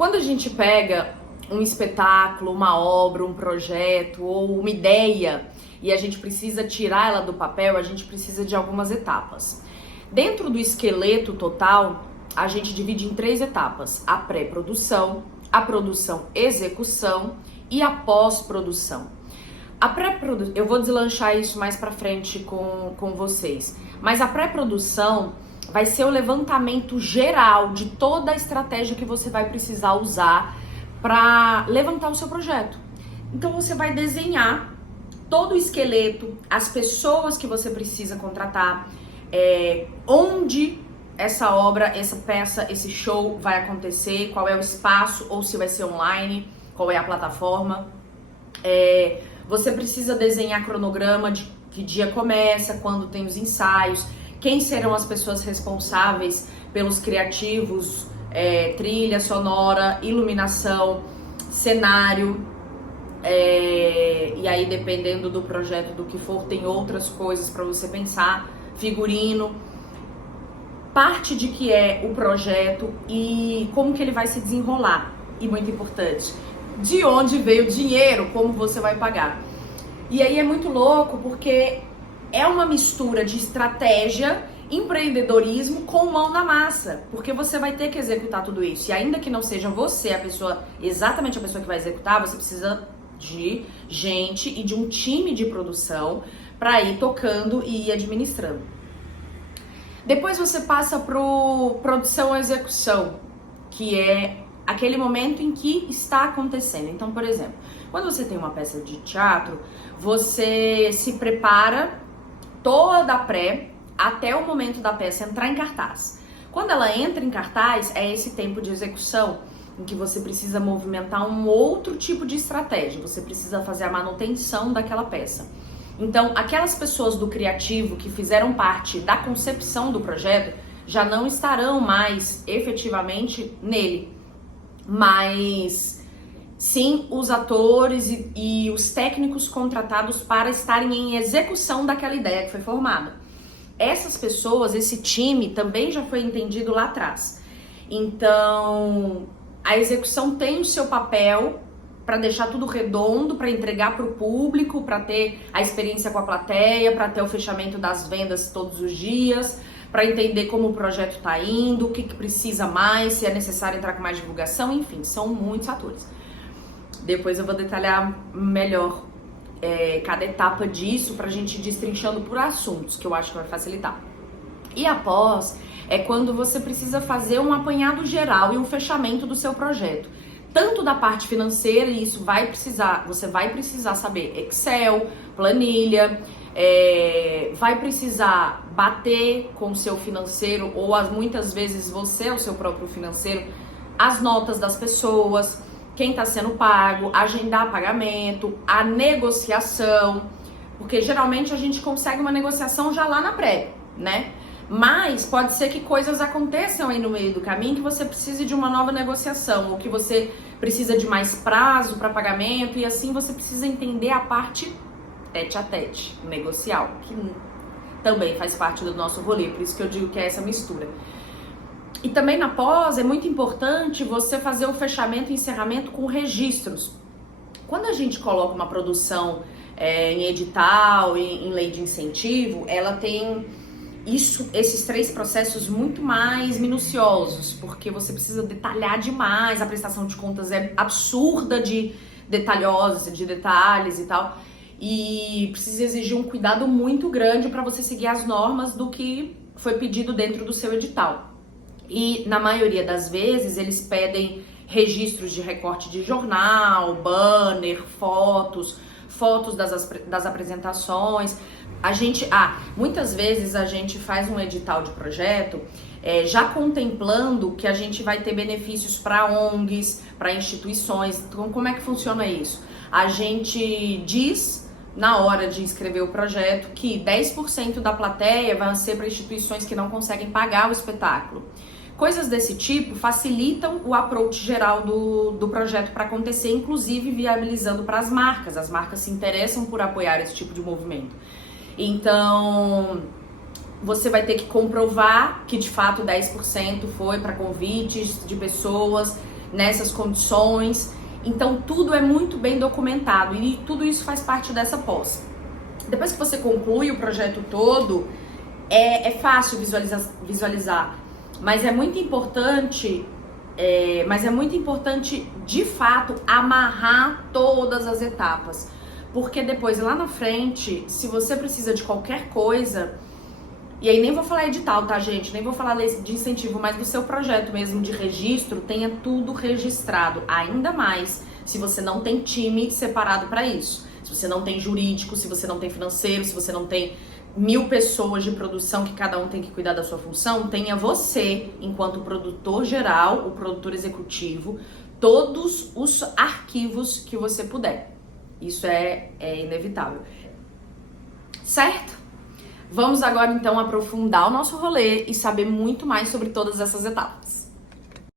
Quando a gente pega um espetáculo, uma obra, um projeto ou uma ideia e a gente precisa tirar ela do papel, a gente precisa de algumas etapas. Dentro do esqueleto total, a gente divide em 3 etapas: a pré-produção, a produção, execução e a pós-produção. Eu vou deslanchar isso mais pra frente com vocês, mas a pré-produção vai ser o levantamento geral de toda a estratégia que você vai precisar usar para levantar o seu projeto. Então você vai desenhar todo o esqueleto, as pessoas que você precisa contratar, onde essa obra, essa peça, esse show vai acontecer, qual é o espaço, ou se vai ser online, qual é a plataforma. Você precisa desenhar cronograma de que dia começa, quando tem os ensaios, quem serão as pessoas responsáveis pelos criativos, trilha sonora, iluminação, cenário, e aí dependendo do projeto, do que for, tem outras coisas para você pensar, figurino, parte de que é o projeto e como que ele vai se desenrolar, e muito importante, de onde veio o dinheiro, como você vai pagar. E aí é muito louco porque é uma mistura de estratégia, empreendedorismo com mão na massa, porque você vai ter que executar tudo isso. E ainda que não seja você exatamente a pessoa que vai executar, você precisa de gente e de um time de produção para ir tocando e ir administrando. Depois você passa pro produção e execução, que é aquele momento em que está acontecendo. Então, por exemplo, quando você tem uma peça de teatro, você se prepara toda a pré até o momento da peça entrar em cartaz. Quando ela entra em cartaz, é esse tempo de execução em que você precisa movimentar um outro tipo de estratégia, você precisa fazer a manutenção daquela peça. Então, aquelas pessoas do criativo que fizeram parte da concepção do projeto já não estarão mais efetivamente nele, mas sim os atores e os técnicos contratados para estarem em execução daquela ideia que foi formada. Essas pessoas, esse time também já foi entendido lá atrás. Então, a execução tem o seu papel para deixar tudo redondo, para entregar para o público, para ter a experiência com a plateia, para ter o fechamento das vendas todos os dias, para entender como o projeto está indo, o que precisa mais, se é necessário entrar com mais divulgação, enfim, são muitos fatores. Depois eu vou detalhar melhor cada etapa disso pra gente ir destrinchando por assuntos, que eu acho que vai facilitar. E após é quando você precisa fazer um apanhado geral e um fechamento do seu projeto. Tanto da parte financeira, e isso você vai precisar saber Excel, planilha, vai precisar bater com o seu financeiro, ou muitas vezes você é o seu próprio financeiro, as notas das pessoas, quem está sendo pago, agendar pagamento, a negociação, porque geralmente a gente consegue uma negociação já lá na pré, né? Mas pode ser que coisas aconteçam aí no meio do caminho que você precise de uma nova negociação, ou que você precisa de mais prazo para pagamento, e assim você precisa entender a parte tete a tete, negocial, que também faz parte do nosso rolê, por isso que eu digo que é essa mistura. E também na pós é muito importante você fazer o fechamento e encerramento com registros. Quando a gente coloca uma produção em edital, em lei de incentivo, ela tem esses 3 processos muito mais minuciosos, porque você precisa detalhar demais, a prestação de contas é absurda de detalhosa, de detalhes e tal, e precisa exigir um cuidado muito grande para você seguir as normas do que foi pedido dentro do seu edital. E na maioria das vezes eles pedem registros de recorte de jornal, banner, fotos das apresentações. Muitas vezes a gente faz um edital de projeto já contemplando que a gente vai ter benefícios para ONGs, para instituições. Então, como é que funciona isso? A gente diz na hora de inscrever o projeto que 10% da plateia vai ser para instituições que não conseguem pagar o espetáculo. Coisas desse tipo facilitam o approach geral do projeto para acontecer, inclusive viabilizando para as marcas. As marcas se interessam por apoiar esse tipo de movimento. Então, você vai ter que comprovar que de fato 10% foi para convites de pessoas nessas condições. Então tudo é muito bem documentado e tudo isso faz parte dessa pós. Depois que você conclui o projeto todo, é fácil visualizar, mas é muito importante de fato amarrar todas as etapas, porque depois lá na frente, se você precisa de qualquer coisa, e aí nem vou falar edital, tá, gente? Nem vou falar lei de incentivo, mas do seu projeto mesmo de registro, tenha tudo registrado, ainda mais se você não tem time separado para isso. Se você não tem jurídico, se você não tem financeiro, se você não tem 1000 pessoas de produção que cada um tem que cuidar da sua função, tenha você, enquanto produtor geral, o produtor executivo, todos os arquivos que você puder. Isso é inevitável. Certo? Vamos agora então aprofundar o nosso rolê e saber muito mais sobre todas essas etapas.